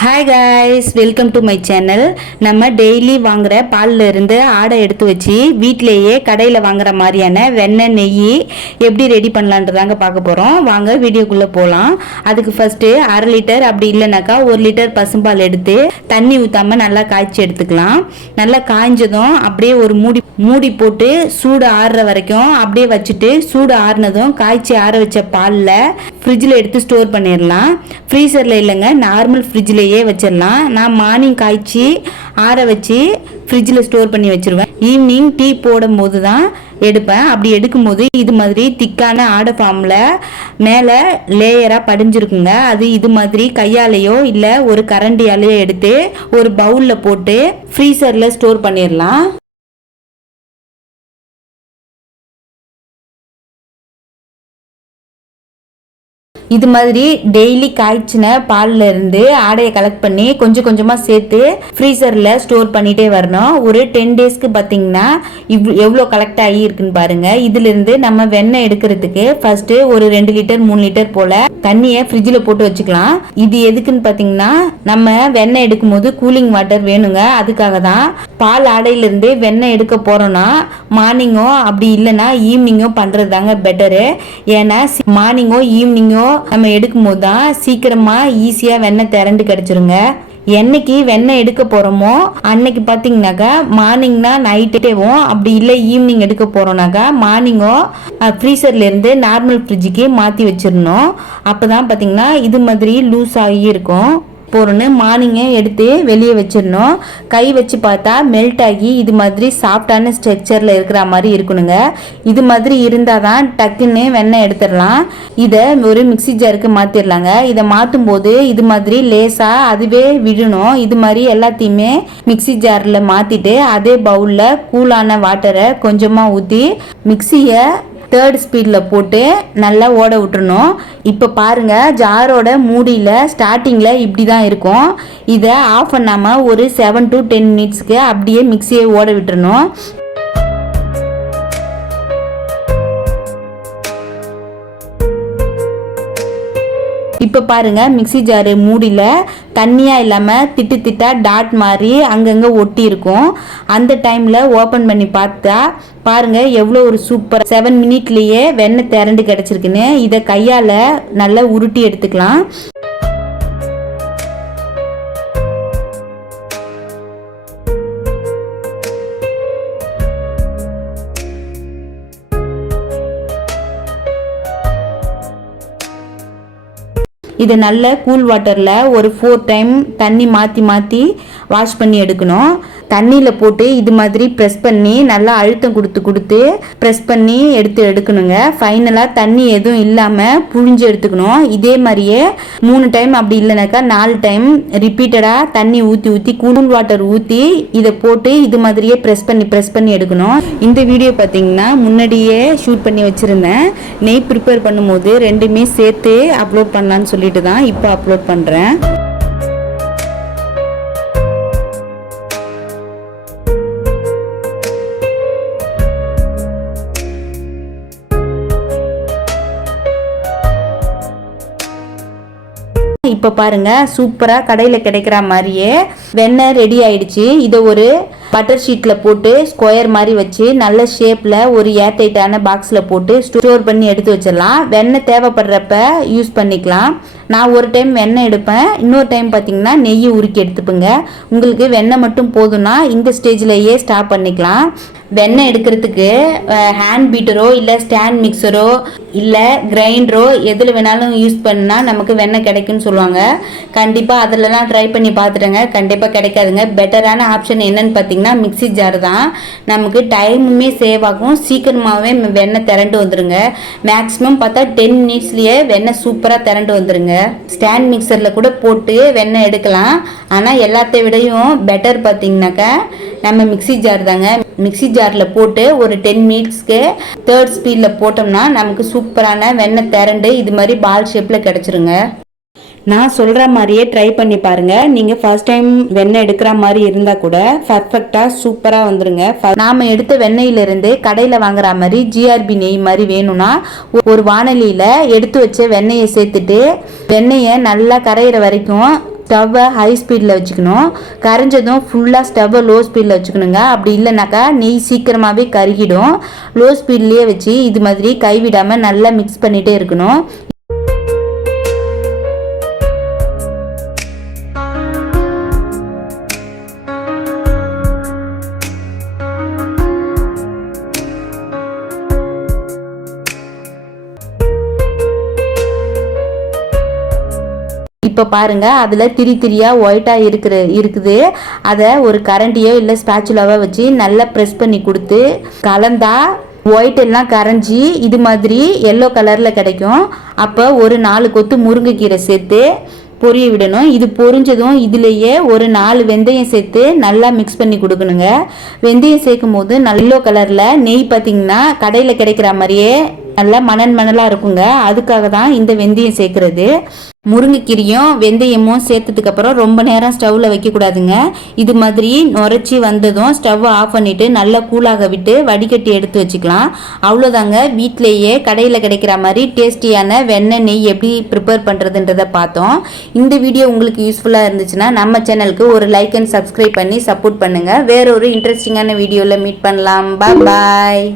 Hi guys, welcome to my channel. நம்ம daily வாங்குற பாலில் இருந்து ஆடை எடுத்து வச்சு வீட்டிலேயே கடையில் வாங்குற மாதிரியான வெண்ணெய் நெய் எப்படி ரெடி பண்ணலான்றதாங்க பார்க்க போகிறோம். வாங்க வீடியோக்குள்ளே போகலாம். அதுக்கு ஃபஸ்ட்டு 1/2 லிட்டர், அப்படி இல்லைனாக்கா 1 லிட்டர் பசும்பால் எடுத்து தண்ணி ஊற்றாமல் நல்லா காய்ச்சி எடுத்துக்கலாம். நல்லா காய்ஞ்சதும் அப்படியே ஒரு மூடி போட்டு சூடு ஆறுற வரைக்கும் அப்படியே வச்சுட்டு, சூடு ஆறுனதும் காய்ச்சி ஆற வச்ச பாலில் ஃப்ரிட்ஜில் எடுத்து ஸ்டோர் பண்ணிடலாம். ஃப்ரீசரில் இல்லைங்க, நார்மல் ஃப்ரிட்ஜில் வச்சிடலாம். நான் மார்னிங் காய்ச்சி ஆற வச்சு ஃப்ரிட்ஜில் ஸ்டோர் பண்ணி வச்சிருவேன். ஈவினிங் டீ போடும் போது தான் எடுப்பேன். அப்படி எடுக்கும்போது இது மாதிரி திக்கான ஆடை ஃபார்மில் மேலே லேயராக படிஞ்சிருக்குங்க. அது இது மாதிரி கையாலேயோ இல்லை ஒரு கரண்டியாலேயோ எடுத்து ஒரு பவுலில் போட்டு ஃப்ரீசரில் ஸ்டோர் பண்ணிடலாம். இது மாதிரி டெய்லி காய்ச்சின பாலில் இருந்து ஆடையை கலெக்ட் பண்ணி கொஞ்சம் கொஞ்சமாக சேர்த்து ஃப்ரீசரில் ஸ்டோர் பண்ணிகிட்டே வரணும். ஒரு 10 டேஸ்க்கு பார்த்தீங்கன்னா எவ்வளோ கலெக்ட் ஆகி இருக்குன்னு பாருங்கள். இதிலிருந்து நம்ம வெண்ணெய் எடுக்கிறதுக்கு ஃபஸ்ட்டு ஒரு 2 லிட்டர் 3 லிட்டர் போல் தண்ணியை ஃப்ரிட்ஜில் போட்டு வச்சுக்கலாம். இது எதுக்குன்னு பார்த்தீங்கன்னா, நம்ம வெண்ணெய் எடுக்கும் போது கூலிங் வாட்டர் வேணுங்க. அதுக்காக தான் பால் ஆடையிலிருந்து வெண்ணெய் எடுக்க போகிறோன்னா மார்னிங்கோ அப்படி இல்லைன்னா ஈவினிங்கோ பண்ணுறது தாங்க பெட்டரு. ஏன்னா மார்னிங்கோ ஈவினிங்கோ நம்ம எடுக்கும் போது தான் சீக்கிரமா ஈஸியா வெண்ணெய் திரண்டு கிடைச்சிருங்க. என்னைக்கு வெண்ணெய் எடுக்க போறோமோ அன்னைக்கு பாத்தீங்கன்னாக்கா மார்னிங்னா நைட்டேவும், அப்படி இல்லை ஈவினிங் எடுக்க போறோம்னாக்கா மார்னிங்கோ ஃப்ரீசர்ல இருந்து நார்மல் ஃப்ரிட்ஜுக்கு மாத்தி வச்சிடணும். அப்பதான் பாத்தீங்கன்னா இது மாதிரி லூஸ் ஆகி இருக்கும். பொருள்னு மார்னிங்கே எடுத்து வெளியே வச்சிடணும். கை வச்சு பார்த்தா மெல்ட் ஆகி இது மாதிரி சாஃப்டான ஸ்ட்ரக்சரில் இருக்கிற மாதிரி இருக்கணுங்க. இது மாதிரி இருந்தால் தான் டக்குன்னு வெண்ணெய் எடுத்துடலாம். இதை ஒரு மிக்சி ஜாருக்கு மாற்றிடலாங்க. இதை மாற்றும் போது இது மாதிரி லேசாக அதுவே விடணும். இது மாதிரி எல்லாத்தையுமே மிக்சி ஜாரில் மாற்றிட்டு அதே பவுலில் கூலான வாட்டரை கொஞ்சமாக ஊற்றி மிக்சியை 3rd ஸ்பீடில் போட்டு நல்லா ஓட விட்டுறணும். இப்போ பாருங்கள், ஜாரோட மூடியில் ஸ்டார்டிங்கில் இப்படி தான் இருக்கும். இதை ஆஃப் பண்ணாமல் ஒரு 7 to 10 மினிட்ஸ்க்கு அப்படியே மிக்சியை ஓட விட்டுறணும். இப்போ பாருங்க, மிக்சி ஜாரு மூடியில் தண்ணியாக இல்லாமல் திட்டு திட்டா டாட் மாதிரி அங்கங்கே ஒட்டி இருக்கும். அந்த டைமில் ஓப்பன் பண்ணி பார்த்தா பாருங்க எவ்வளோ ஒரு சூப்பர் 7 மினிட்லேயே வெண்ணெய் திரண்டு கிடச்சிருக்குன்னு. இதை கையால் நல்லா உருட்டி எடுத்துக்கலாம். இதை நல்ல கூல் வாட்டரில் ஒரு 4 டைம் தண்ணி மாற்றி வாஷ் பண்ணி எடுக்கணும். தண்ணியில் போட்டு இது மாதிரி ப்ரெஸ் பண்ணி நல்லா அழுத்தம் கொடுத்து ப்ரெஸ் பண்ணி எடுக்கணுங்க. ஃபைனலாக தண்ணி எதுவும் இல்லாமல் புழிஞ்சு எடுத்துக்கணும். இதே மாதிரியே 3 டைம், அப்படி இல்லைனாக்கா 4 டைம் ரிப்பீட்டடாக தண்ணி ஊற்றி கூல் வாட்டர் ஊற்றி இதை போட்டு இது மாதிரியே ப்ரெஸ் பண்ணி எடுக்கணும். இந்த வீடியோ பார்த்தீங்கன்னா முன்னாடியே ஷூட் பண்ணி வச்சுருந்தேன். நெய் ப்ரிப்பேர் பண்ணும்போது ரெண்டுமே சேர்த்து அப்லோட் பண்ணலான்னு சொல்லிட்டு தான் இப்போ அப்லோட் பண்ணுறேன். இப்போ பாருங்க, சூப்பராக கடையில் கிடைக்கிற மாதிரியே வெண்ணெய் ரெடி ஆயிடுச்சு. இதை ஒரு பட்டர் ஷீட்டில் போட்டு ஸ்கொயர் மாதிரி வச்சு நல்ல ஷேப்பில் ஒரு ஏர்டைட்டான பாக்ஸில் போட்டு ஸ்டோர் பண்ணி எடுத்து வச்சிடலாம். வெண்ணெய் தேவைப்படுறப்ப யூஸ் பண்ணிக்கலாம். நான் ஒரு டைம் வெண்ணெய் எடுப்பேன், இன்னொரு டைம் பார்த்தீங்கன்னா நெய்யை உருக்கி எடுத்துப்பேங்க. உங்களுக்கு வெண்ணெய் மட்டும் போதும்னா இந்த ஸ்டேஜ்லேயே ஸ்டாப் பண்ணிக்கலாம். வெண்ணெய் எடுக்கிறதுக்கு ஹேண்ட் பீட்டரோ இல்லை ஸ்டாண்ட் மிக்சரோ இல்லை கிரைண்டரோ எதில் வேணாலும் யூஸ் பண்ணால் நமக்கு வெண்ணெய் கிடைக்குன்னு சொல்லுவாங்க. கண்டிப்பாக அதிலலாம் ட்ரை பண்ணி பார்த்துட்டேங்க, கண்டிப்பாக கிடைக்காதுங்க. பெட்டரான ஆப்ஷன் என்னன்னு பார்த்தீங்கன்னா மிக்சி ஜார் தான். நமக்கு டைமுமே சேவ் ஆகும், சீக்கிரமாகவே வெண்ணெய் திரண்டு வந்துடுங்க. மேக்ஸிமம் பார்த்தா 10 மினிட்ஸ்லேயே வெண்ணெய் சூப்பராக திரண்டு வந்துடுங்க. ஸ்டாண்ட் மிக்சரில் கூட போட்டு வெண்ணெய் எடுக்கலாம். ஆனால் எல்லாத்தை விடையும் பெட்டர் பார்த்தீங்கன்னாக்கா நம்ம மிக்சி ஜார் தாங்க. மிக்சி ஜாரில் போட்டு ஒரு 10 மினிட்ஸ்க்கு 3rd ஸ்பீடில் போட்டோம்னா நமக்கு சூப்பரான வெண்ணெய் திரண்டு இது மாதிரி பால் ஷேப்பில் கிடச்சிருங்க. நான் சொல்கிற மாதிரியே ட்ரை பண்ணி பாருங்கள். நீங்கள் ஃபர்ஸ்ட் டைம் வெண்ணெய் எடுக்கிற மாதிரி இருந்தால் கூட பர்ஃபெக்டாக சூப்பராக வந்துருங்க. நாம் எடுத்த வெண்ணெயிலிருந்து கடையில் வாங்குற மாதிரி ஜிஆர்பி நெய் மாதிரி வேணும்னா ஒரு வானலியில் எடுத்து வச்ச வெண்ணெயை சேர்த்துட்டு வெண்ணெயை நல்லா கரையிற வரைக்கும் ஸ்டவ்வை ஹை ஸ்பீடில் வச்சுக்கணும். கரைஞ்சதும் ஃபுல்லாக ஸ்டவ்வை லோ ஸ்பீடில் வச்சுக்கணுங்க. அப்படி இல்லைனாக்கா நெய் சீக்கிரமாகவே கருகிடும். லோ ஸ்பீட்லேயே வச்சு இது மாதிரி கைவிடாமல் நல்லா மிக்ஸ் பண்ணிகிட்டே இருக்கணும். இப்போ பாருங்க அதில் திரியாக ஒயிட்டாக இருக்குது. அதை ஒரு கரண்டியோ இல்லை ஸ்பேச்சுலாவோ வச்சு நல்லா ப்ரெஸ் பண்ணி கொடுத்து கலந்தா ஒயிட் எல்லாம் கரைஞ்சி இது மாதிரி எல்லோ கலரில் கிடைக்கும். அப்போ ஒரு 4 கொத்து முருங்கைக்கீரை சேர்த்து பொரிய விடணும். இது பொரிஞ்சதும் இதுலேயே ஒரு 4 வெந்தயம் சேர்த்து நல்லா மிக்ஸ் பண்ணி கொடுக்கணுங்க. வெந்தயம் சேர்க்கும் போது நல்ல கலரில் நெய் பார்த்திங்கன்னா கடையில் கிடைக்கிற மாதிரியே நல்லா மணலாக இருக்குங்க. அதுக்காக தான் இந்த வெந்தயம் சேர்க்குறது. முருங்கைக்கீரையும் வெந்தயமும் சேர்த்ததுக்கப்புறம் ரொம்ப நேரம் ஸ்டவ்வில் வைக்கக்கூடாதுங்க. இது மாதிரி நுரைச்சி வந்ததும் ஸ்டவ்வை ஆஃப் பண்ணிவிட்டு நல்லா கூலாக விட்டு வடிகட்டி எடுத்து வச்சுக்கலாம். அவ்வளோதாங்க, வீட்டிலேயே கடையில் கிடைக்கிற மாதிரி டேஸ்டியான வெண்ணெய் நெய் எப்படி ப்ரிப்பேர் பண்ணுறதுன்றதை பார்த்தோம். இந்த வீடியோ உங்களுக்கு யூஸ்ஃபுல்லாக இருந்துச்சுன்னா நம்ம சேனலுக்கு ஒரு லைக் அண்ட் சப்ஸ்கிரைப் பண்ணி சப்போர்ட் பண்ணுங்கள். வேறொரு இன்ட்ரெஸ்டிங்கான வீடியோவில் மீட் பண்ணலாம். பாய்.